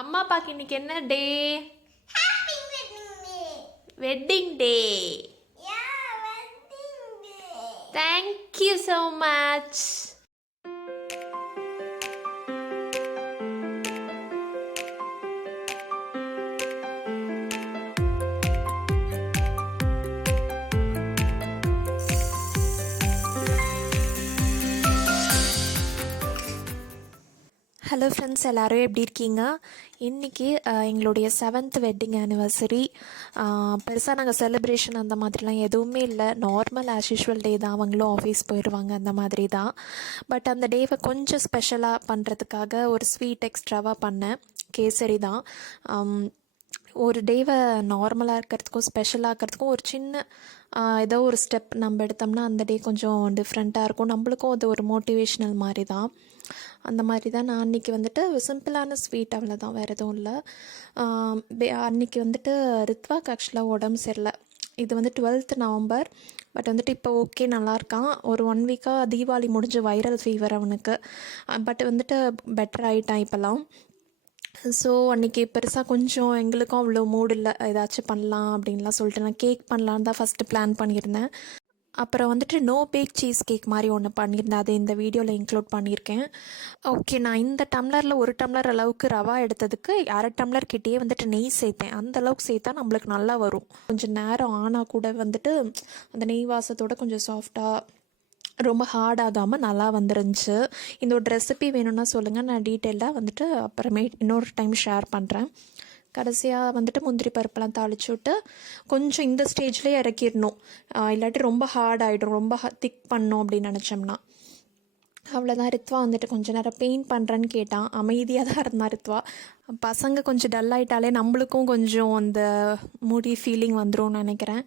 அம்மா அப்பாக்கு இன்னைக்கு என்ன day? Wedding day. Thank you so much. Hello friends, எல்லோரும் எப்படி இருக்கீங்க? இன்றைக்கி எங்களுடைய 7th வெட்டிங் ஆனிவர்சரி. பெருசாக நாங்கள் செலிப்ரேஷன் அந்த மாதிரிலாம் எதுவுமே இல்லை. நார்மல் ஆஸ் யூஷுவல் டே தான். அவங்களும் ஆஃபீஸ் போயிடுவாங்க, அந்த மாதிரி தான். பட் அந்த டேவை கொஞ்சம் ஸ்பெஷலாக பண்ணுறதுக்காக ஒரு ஸ்வீட் எக்ஸ்ட்ராவாக பண்ணேன். கேசரி தான். ஒரு டேவை நார்மலாக இருக்கிறதுக்கும் ஸ்பெஷலாக இருக்கிறதுக்கும் ஒரு சின்ன ஏதோ ஒரு ஸ்டெப் நம்ம எடுத்தோம்னா அந்த டே கொஞ்சம் டிஃப்ரெண்ட்டாக இருக்கும். நம்மளுக்கும் அது ஒரு மோட்டிவேஷ்னல் மாதிரி தான். அந்த மாதிரி தான் நான் அன்றைக்கி வந்துட்டு சிம்பிளான ஸ்வீட், அவ்வளோதான், வேறு எதுவும் இல்லை. அன்றைக்கி வந்துட்டு ரித்வாக்கு ஆக்சுவலாக உடம்பு சரியில்லை. இது வந்து 12th நவம்பர். பட் வந்துட்டு இப்போ ஓகே, நல்லாயிருக்கான். ஒரு 1 வீக்காக தீபாவளி முடிஞ்சு வைரல் ஃபீவர் அவனுக்கு. பட் வந்துட்டு பெட்டர் ஆகிட்டான் இப்போல்லாம். ஸோ அன்றைக்கி பெருசாக கொஞ்சம் எங்களுக்கும் அவ்வளோ மூடு இல்லை, ஏதாச்சும் பண்ணலாம் அப்படின்லாம் சொல்லிட்டு நான் கேக் பண்ணலான்னு தான் ஃபஸ்ட்டு பிளான் பண்ணியிருந்தேன். அப்புறம் வந்துட்டு நோ பேக் சீஸ் கேக் மாதிரி ஒன்று பண்ணியிருந்தேன். அது இந்த வீடியோவில் இன்க்ளூட் பண்ணியிருக்கேன். ஓகே, நான் இந்த டம்ளரில் 1 டம்ளர் அளவுக்கு ரவா எடுத்ததுக்கு 1/2 டம்ளர் கிட்டேயே வந்துட்டு நெய் சேர்த்தேன். அந்த அளவுக்கு சேர்த்தா நம்மளுக்கு நல்லா வரும். கொஞ்சம் நேரம் ஆனால் கூட வந்துட்டு அந்த நெய் வாசத்தோடு கொஞ்சம் சாஃப்டாக, ரொம்ப ஹார்ட் ஆகாமல் நல்லா வந்துருந்துச்சு. இந்த ஒரு ரெசிபி வேணும்னா சொல்லுங்கள், நான் டீட்டெயிலாக வந்துட்டு அப்புறமே இன்னொரு டைம் ஷேர் பண்ணுறேன். கடைசியாக வந்துட்டு முந்திரி பருப்பெல்லாம் தாளிச்சு விட்டு கொஞ்சம் இந்த ஸ்டேஜ்லேயே இறக்கிடணும். இல்லாட்டி ரொம்ப ஹார்ட் ஆகிடும், ரொம்ப திக் பண்ணோம் அப்படின்னு நினச்சோம்னா. அவ்வளோதான். ரித்வா வந்துட்டு கொஞ்சம் நேரம் பெயிண்ட் பண்ணுறேன்னு கேட்டான். அமைதியாக தான் இருந்தான் ரித்வா. பசங்க கொஞ்சம் டல் ஆகிட்டாலே நம்மளுக்கும் கொஞ்சம் அந்த மூடி ஃபீலிங் வந்துடும்னு நினைக்கிறேன்.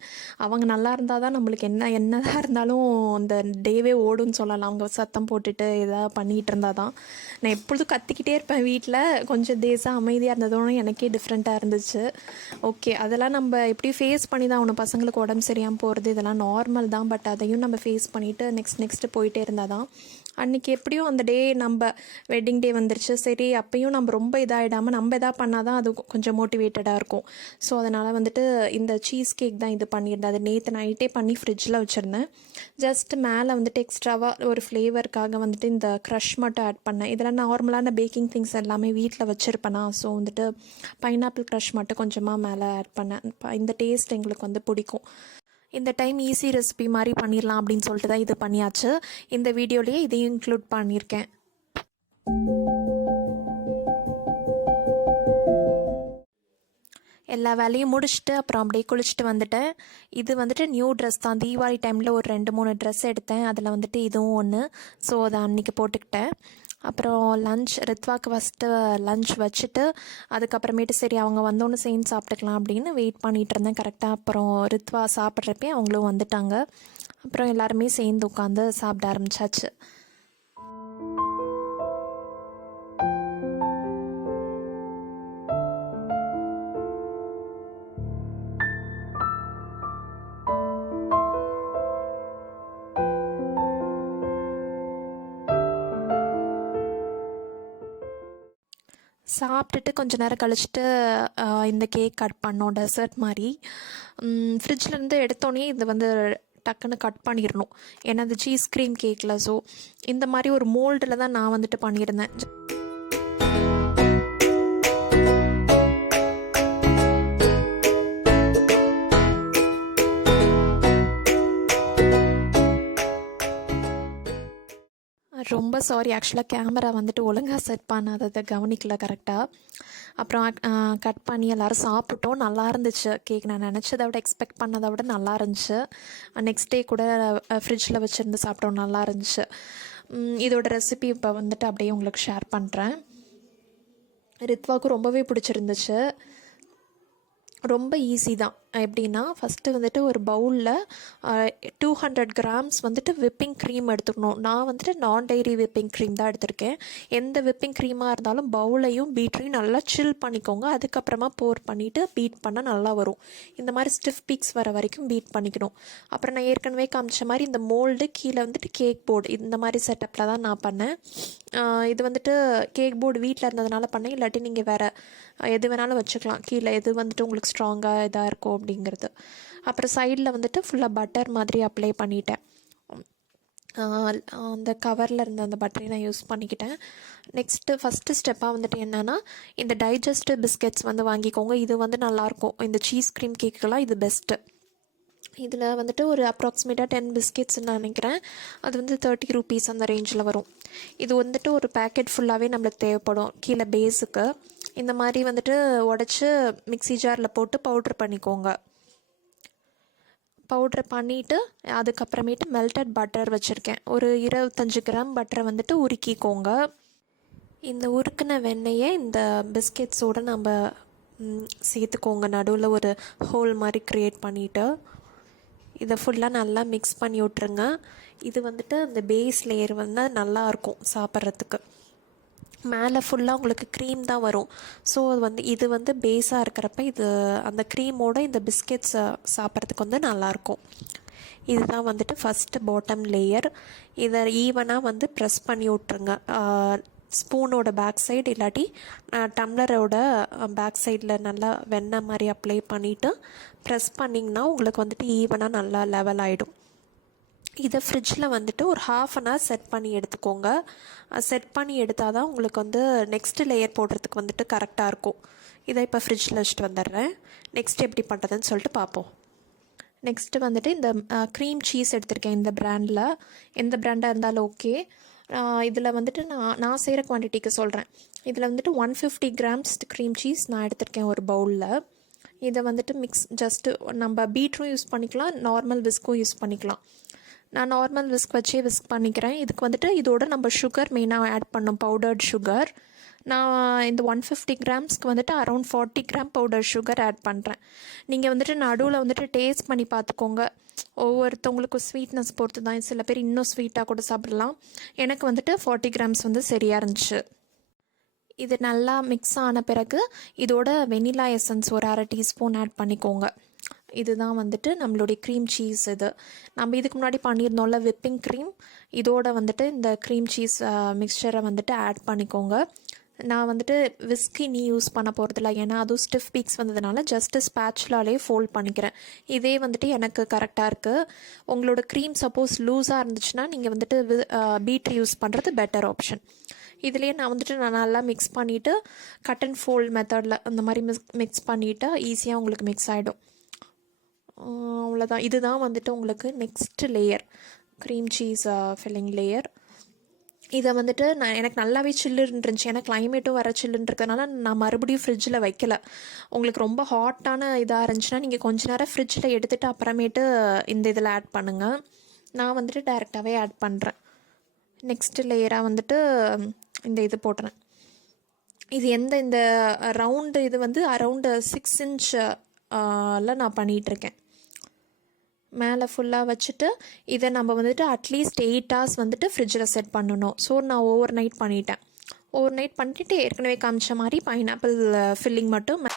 அவங்க நல்லா இருந்தால் தான் நம்மளுக்கு என்னதான் இருந்தாலும் அந்த டேவே ஓடுன்னு சொல்லலாம். அவங்க சத்தம் போட்டுட்டு எதாவது பண்ணிகிட்டு இருந்தால் தான். நான் எப்பொழுதும் கத்திக்கிட்டே இருப்பேன் வீட்டில். கொஞ்சம் டேஸாக அமைதியாக இருந்ததோன்னு எனக்கே டிஃப்ரெண்ட்டாக இருந்துச்சு. ஓகே, அதெல்லாம் நம்ம எப்படி ஃபேஸ் பண்ணி தான் அவனை, பசங்களுக்கு உடம்பு சரியாமல் போகிறது இதெல்லாம் நார்மல் தான். பட் அதையும் நம்ம ஃபேஸ் பண்ணிவிட்டு நெக்ஸ்ட்டு போயிட்டே இருந்தால் தான். அன்றைக்கி எப்படியும் அந்த டே நம்ம வெட்டிங் டே வந்துருச்சு. சரி, அப்பையும் நம்ம ரொம்ப இதாகிடாமல் நம்ம எதாவது பண்ணால் தான் அது கொஞ்சம் மோட்டிவேட்டடாக இருக்கும். ஸோ அதனால் வந்துட்டு இந்த சீஸ் கேக் தான் இது பண்ணியிருந்தேன். அது நேற்று நைட்டே பண்ணி ஃப்ரிட்ஜில் வச்சுருந்தேன். ஜஸ்ட் மேலே வந்துட்டு எக்ஸ்ட்ராவாக ஒரு ஃப்ளேவருக்காக வந்துட்டு இந்த க்ரஷ் மட்டும் ஆட் பண்ணேன். இதெல்லாம் நார்மலான பேக்கிங் திங்ஸ் எல்லாமே வீட்டில் வச்சுருப்பேனா. ஸோ வந்துட்டு பைனாப்பிள் க்ரஷ் மட்டும் கொஞ்சமாக மேலே ஆட் பண்ணேன். இந்த டேஸ்ட் எங்களுக்கு வந்து பிடிக்கும். இந்த டைம் ஈஸி ரெசிபி மாதிரி பண்ணிடலாம் அப்படின்னு சொல்லிட்டு தான் இது பண்ணியாச்சு. இந்த வீடியோலேயே இதையும் இன்க்ளூட் பண்ணியிருக்கேன். எல்லா வேலையும் முடிச்சுட்டு அப்புறம் அப்படியே குளிச்சுட்டு வந்துட்டேன். இது வந்துட்டு நியூ ட்ரெஸ் தான். தீபாவளி டைமில் ஒரு 2-3 ட்ரெஸ் எடுத்தேன். அதில் வந்துட்டு இதுவும் ஒன்று. ஸோ அதை அன்றைக்கி போட்டுக்கிட்டேன். அப்புறம் லன்ச், ரித்வாக்கு ஃபஸ்ட்டு லன்ச் வச்சுட்டு அதுக்கப்புறமேட்டு சரி அவங்க வந்தோன்னு சேர்ந்து சாப்பிட்டுக்கலாம் அப்படின்னு வெயிட் பண்ணிகிட்டு இருந்தேன். கரெக்டாக அப்புறம் ரித்வா சாப்பிட்றப்பே அவங்களும் வந்துட்டாங்க. அப்புறம் எல்லாருமே சேர்ந்து உட்காந்து சாப்பிட ஆரம்பித்தாச்சு. சாப்பிட்டுட்டு கொஞ்சம் நேரம் கழிச்சிட்டு இந்த கேக் கட் பண்ணோம், டெசர்ட் மாதிரி. ஃப்ரிட்ஜ்லேருந்து எடுத்தோன்னே இது வந்து டக்குன்னு கட் பண்ணிடணும். ஏன்னா அது சீஸ் க்ரீம் கேக்கில். ஸோ இந்த மாதிரி ஒரு மோல்டில் தான் நான் வந்துட்டு பண்ணியிருந்தேன். ரொம்ப சாரி, ஆக்சுவலாக கேமரா வந்துட்டு ஒழுங்காக செட் பண்ணாததை கவனிக்கல கரெக்டாக. அப்புறம் கட் பண்ணி எல்லோரும் சாப்பிட்டோம். நல்லா இருந்துச்சு கேக். நான் நினச்சதை விட, எக்ஸ்பெக்ட் பண்ணதை விட நல்லா இருந்துச்சு. நெக்ஸ்ட் டே கூட ஃப்ரிட்ஜில் வச்சுருந்து சாப்பிட்டோம், நல்லா இருந்துச்சு. இதோட ரெசிபி இப்போ வந்துட்டு அப்படியே உங்களுக்கு ஷேர் பண்ணுறேன். ரித்வாவுக்கு ரொம்பவே பிடிச்சிருந்துச்சு. ரொம்ப ஈஸி தான். எப்படின்னா ஃபஸ்ட்டு வந்துட்டு ஒரு பவுலில் 200 கிராம்ஸ் வந்துட்டு விப்பிங் க்ரீம் எடுத்துக்கணும். நான் வந்துட்டு நான் டைரி விப்பிங் க்ரீம் தான் எடுத்திருக்கேன். எந்த விப்பிங் க்ரீமாக இருந்தாலும் பவுலையும் பீட்டரையும் நல்லா சில் பண்ணிக்கோங்க. அதுக்கப்புறமா போர் பண்ணிவிட்டு பீட் பண்ணால் நல்லா வரும். இந்த மாதிரி ஸ்டிஃப் பீக்ஸ் வர வரைக்கும் பீட் பண்ணிக்கணும். அப்புறம் நான் ஏற்கனவே காமிச்ச மாதிரி இந்த மோல்டு கீழே வந்துட்டு கேக் போர்டு இந்த மாதிரி செட்டப்பில் தான் நான் பண்ணேன். இது வந்துட்டு கேக் போர்டு வீட்டில் இருந்ததுனால பண்ணேன். இல்லாட்டி நீங்கள் வேறு எது வேணாலும் வச்சுக்கலாம். கீழே எது வந்துட்டு உங்களுக்கு ஸ்ட்ராங்காக இதாக இருக்கும் அப்படிங்கிறது. அப்புறம் சைடில் வந்துட்டு ஃபுல்லாக பட்டர் மாதிரி அப்ளை பண்ணிட்டேன். அந்த கவரில் இருந்த அந்த பட்டரை நான் யூஸ் பண்ணிக்கிட்டேன். ஃபஸ்ட்டு ஸ்டெப்பாக வந்துட்டு என்னென்னா இந்த டைஜஸ்டிவ் பிஸ்கெட்ஸ் வந்து வாங்கிக்கோங்க. இது வந்து நல்லாயிருக்கும். இந்த சீஸ் க்ரீம் கேக்குக்கெல்லாம் இது பெஸ்ட்டு. இதில் வந்துட்டு ஒரு அப்ராக்சிமேட்டாக 10 பிஸ்கெட்ஸ்ன்னு நினைக்கிறேன். அது வந்து 30 ரூபீஸ் அந்த ரேஞ்சில் வரும். இது வந்துட்டு ஒரு பேக்கெட் ஃபுல்லாகவே நம்மளுக்கு தேவைப்படும். கீழே பேஸுக்கு இந்த மாதிரி வந்துட்டு உடச்சி மிக்ஸி ஜாரில் போட்டு பவுட்ரு பண்ணிக்கோங்க. பவுட்ரு பண்ணிவிட்டு அதுக்கப்புறமேட்டு மெல்டட் பட்டர் வச்சுருக்கேன். ஒரு 25 கிராம் பட்டரை வந்துட்டு உருக்கிக்கோங்க. இந்த உருக்கின வெண்ணெயை இந்த பிஸ்கெட்ஸோடு நம்ம சேர்த்துக்கோங்க. நடுவில் ஒரு ஹோல் மாதிரி க்ரியேட் பண்ணிவிட்டு இதை ஃபுல்லாக நல்லா மிக்ஸ் பண்ணி விட்ருங்க. இது வந்துட்டு அந்த பேஸ் லேயர் வந்து நல்லாயிருக்கும் சாப்பிட்றதுக்கு. மேலே ஃபுல்லாக உங்களுக்கு க்ரீம் தான் வரும். ஸோ இது வந்து பேஸாக இருக்கிறப்ப இது அந்த க்ரீமோடு இந்த பிஸ்கெட்ஸை சாப்பிட்றதுக்கு வந்து நல்லாயிருக்கும். இதுதான் வந்துட்டு ஃபஸ்ட்டு பாட்டம் லேயர். இதை ஈவனாக வந்து ப்ரெஸ் பண்ணி விட்ருங்க. ஸ்பூனோட பேக் சைடு இல்லாட்டி டம்ளரோட பேக் சைடில் நல்லா வெண்ணெய் மாதிரி அப்ளை பண்ணிவிட்டு ப்ரெஸ் பண்ணிங்கன்னா உங்களுக்கு வந்துட்டு ஈவனாக நல்லா லெவல் ஆகிடும். இதை ஃப்ரிட்ஜில் வந்துட்டு ஒரு 1/2 அன் ஹவர் செட் பண்ணி எடுத்துக்கோங்க. செட் பண்ணி எடுத்தால் தான் உங்களுக்கு வந்து நெக்ஸ்ட்டு லேயர் போடுறதுக்கு வந்துட்டு கரெக்டாக இருக்கும். இதை இப்போ ஃப்ரிட்ஜில் வச்சுட்டு வந்துடுறேன். நெக்ஸ்ட் எப்படி பண்ணுறதுன்னு சொல்லிட்டு பார்ப்போம். நெக்ஸ்ட்டு வந்துட்டு இந்த க்ரீம் சீஸ் எடுத்திருக்கேன். இந்த பிராண்டில் எந்த பிராண்டாக இருந்தாலும் ஓகே. இதில் வந்துட்டு நான் செய்கிற குவான்டிட்டிக்கு சொல்கிறேன். இதில் வந்துட்டு 150 கிராம்ஸ் க்ரீம் சீஸ் நான் எடுத்திருக்கேன் ஒரு பவுலில். இதை வந்துட்டு ஜஸ்ட்டு நம்ம பீட்ரும் யூஸ் பண்ணிக்கலாம், நார்மல் விஸ்க்கும் யூஸ் பண்ணிக்கலாம். நான் நார்மல் விஸ்க் வச்சே விஸ்க் பண்ணிக்கிறேன். இதுக்கு வந்துட்டு இதோட நம்ம சுகர் மெயினாக ஆட் பண்ணோம், பவுடர்ட் சுகர். நான் இந்த 150 கிராம்ஸ்க்கு வந்துட்டு around 40 gram powder sugar add பண்ணுறேன். நீங்கள் வந்துட்டு நடுவில் வந்துட்டு டேஸ்ட் பண்ணி பார்த்துக்கோங்க. ஒவ்வொருத்தவங்களுக்கும் ஸ்வீட்னஸ் பொறுத்து தான். சில பேர் இன்னும் ஸ்வீட்டாக கூட சாப்பிடலாம். எனக்கு வந்துட்டு 40 கிராம்ஸ் வந்து சரியாக இருந்துச்சு. இது நல்லா மிக்ஸ் ஆன பிறகு இதோட வெனிலா எசன்ஸ் ஒரு 1/2 டீஸ்பூன் ஆட் பண்ணிக்கோங்க. இதுதான் வந்துட்டு நம்மளுடைய க்ரீம் சீஸ். இது நம்ம இதுக்கு முன்னாடி பண்ணியிருந்தோம்ல விப்பிங் க்ரீம், இதோட வந்துட்டு இந்த க்ரீம் சீஸ் மிக்சரை வந்துட்டு ஆட் பண்ணிக்கோங்க. நான் வந்துட்டு விஸ்கி யூஸ் பண்ண போகிறதில்ல, ஏன்னா அதுவும் ஸ்டிஃப் பீக்ஸ் வந்ததுனால ஜஸ்ட்டு ஸ்பேச்சுலாலே ஃபோல்ட் பண்ணிக்கிறேன். இதே வந்துட்டு எனக்கு கரெக்டாக இருக்குது. உங்களோட க்ரீம் சப்போஸ் லூஸாக இருந்துச்சுன்னா நீங்கள் வந்துட்டு பீட்ரு யூஸ் பண்ணுறது பெட்டர் ஆப்ஷன். இதுலேயே நான் வந்துட்டு நல்லா மிக்ஸ் பண்ணிவிட்டு கட் அண்ட் ஃபோல்ட் மெத்தடில் அந்த மாதிரி மிக்ஸ் பண்ணிவிட்டு ஈஸியாக உங்களுக்கு மிக்ஸ் ஆகிடும். அவ்வளோதான். இதுதான் வந்துட்டு உங்களுக்கு next layer, cream cheese filling layer. இதை வந்துட்டு எனக்கு நல்லாவே சில்லுன்னு இருந்துச்சு. ஏன்னா கிளைமேட்டும் வர சில்லுன்னு இருக்கிறதுனால நான் மறுபடியும் ஃப்ரிட்ஜில் வைக்கல. உங்களுக்கு ரொம்ப ஹாட்டான இதாக இருந்துச்சுன்னா நீங்கள் கொஞ்ச நேரம் ஃப்ரிட்ஜில் எடுத்துகிட்டு அப்புறமேட்டு இந்த இதில் ஆட் பண்ணுங்கள். நான் வந்துட்டு டைரெக்டாகவே ஆட் பண்ணுறேன். நெக்ஸ்ட்டு லேயராக வந்துட்டு இந்த இது போடுறேன். இது இந்த ரவுண்டு இது வந்து அரவுண்டு 6 இன்ச்சில் நான் பண்ணிகிட்ருக்கேன். மேலே ஃபுல்லாக வச்சுட்டு இதை நம்ம வந்துட்டு அட்லீஸ்ட் 8 hours வந்துட்டு ஃப்ரிட்ஜில் செட் பண்ணணும். ஸோ நான் ஓவர் நைட் பண்ணிட்டேன். ஓவர் நைட் பண்ணிவிட்டு ஏற்கனவே காமிச்ச மாதிரி பைனாப்பிள் ஃபில்லிங் மட்டும்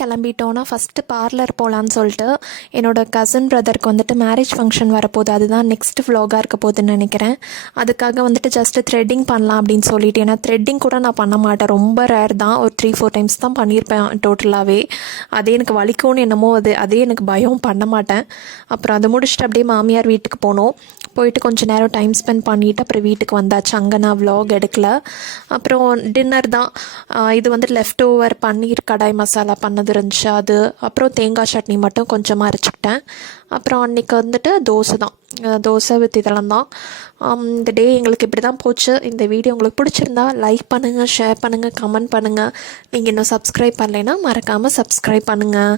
கிளம்பிட்டோன்னா ஃபஸ்ட்டு பார்லர் போகலான்னு சொல்லிட்டு என்னோடய கசின் பிரதருக்கு வந்துட்டு மேரேஜ் ஃபங்க்ஷன் வரப்போகுது. அதுதான் நெக்ஸ்ட் vlog-ஆக இருக்க போகுதுன்னு நினைக்கிறேன். அதுக்காக வந்துட்டு ஜஸ்ட்டு த்ரெட்டிங் பண்ணலாம் அப்படின்னு சொல்லிட்டு, ஏன்னா த்ரெட்டிங் கூட நான் பண்ண மாட்டேன், ரொம்ப ரேர் தான். ஒரு 3-4 டைம்ஸ் தான் பண்ணியிருப்பேன் டோட்டலாகவே. அதே எனக்கு வலிக்கும்னு என்னமோ அதே எனக்கு பயம், பண்ண மாட்டேன். அப்புறம் அதை முடிச்சுட்டு அப்படியே மாமியார் வீட்டுக்கு போனோம். போயிட்டு கொஞ்சம் நேரம் டைம் ஸ்பெண்ட் பண்ணிவிட்டு அப்புறம் வீட்டுக்கு வந்தாச்சு. அங்கே நான் vlog எடுக்கல. அப்புறம் டின்னர் தான். இது வந்து லெஃப்ட் ஓவர் பன்னீர் கடாய் மசாலா பண்ணது இருந்துச்சு அது. அப்புறம் தேங்காய் சட்னி மட்டும் கொஞ்சமாக அரைச்சிக்கிட்டேன். அப்புறம் அன்றைக்கி வந்துட்டு தோசை தான். தோசை வித் இதெல்லாம் தான். இந்த டே எங்களுக்கு இப்படி தான் போச்சு. இந்த வீடியோ உங்களுக்கு பிடிச்சிருந்தா லைக் பண்ணுங்கள், ஷேர் பண்ணுங்கள், கமெண்ட் பண்ணுங்கள். நீங்கள் இன்னும் சப்ஸ்கிரைப் பண்ணலைன்னா மறக்காமல் சப்ஸ்கிரைப் பண்ணுங்கள்.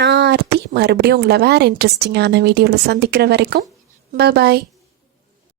நான் ஆர்த்தி மறுபடியும் உங்களை வேறு இன்ட்ரெஸ்டிங்கான வீடியோவில் சந்திக்கிற வரைக்கும் பாய்.